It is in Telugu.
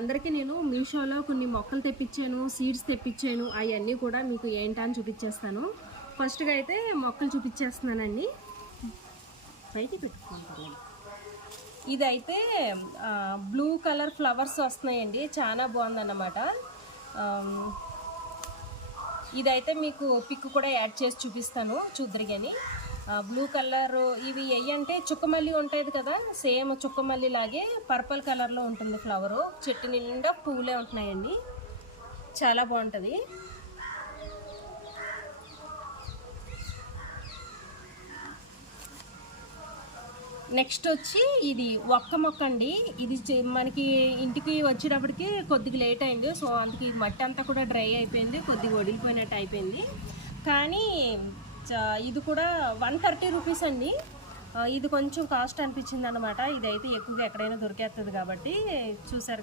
అందరికీ నేను మీషోలో కొన్ని మొక్కలు తెప్పించాను, సీడ్స్ తెప్పించాను. అవన్నీ కూడా మీకు ఏంటని చూపించేస్తాను. ఫస్ట్గా అయితే మొక్కలు చూపించేస్తున్నానండి. పైకి పెట్టుకుంటాను. ఇదైతే బ్లూ కలర్ ఫ్లవర్స్ వస్తున్నాయండి, చాలా బాగుందన్నమాట. ఇదైతే మీకు పిక్ కూడా యాడ్ చేసి చూపిస్తాను, చూద్దరు కానీ. బ్లూ కలర్ ఇవి అంటే చుక్కమల్లి ఉంటుంది కదా, సేమ్ చుక్కమల్లి లాగే పర్పుల్ కలర్లో ఉంటుంది ఫ్లవరు. చెట్టు నిండా పువ్వులే ఉంటున్నాయండి, చాలా బాగుంటుంది. నెక్స్ట్ వచ్చి ఇది ఒక్క మొక్క అండి. ఇది మనకి ఇంటికి వచ్చేటప్పటికి కొద్దిగా లేట్ అయింది, సో అందుకే మట్టి అంతా కూడా డ్రై అయిపోయింది, కొద్దిగా వడిలిపోయినట్టు అయిపోయింది. కానీ ఇది కూడా 130 రూపీస్ అండి. ఇది కొంచెం కాస్ట్ అనిపించింది అనమాట. ఇదైతే ఎక్కువగా ఎక్కడైనా దొరికేస్తుంది కాబట్టి. చూసారు కదా.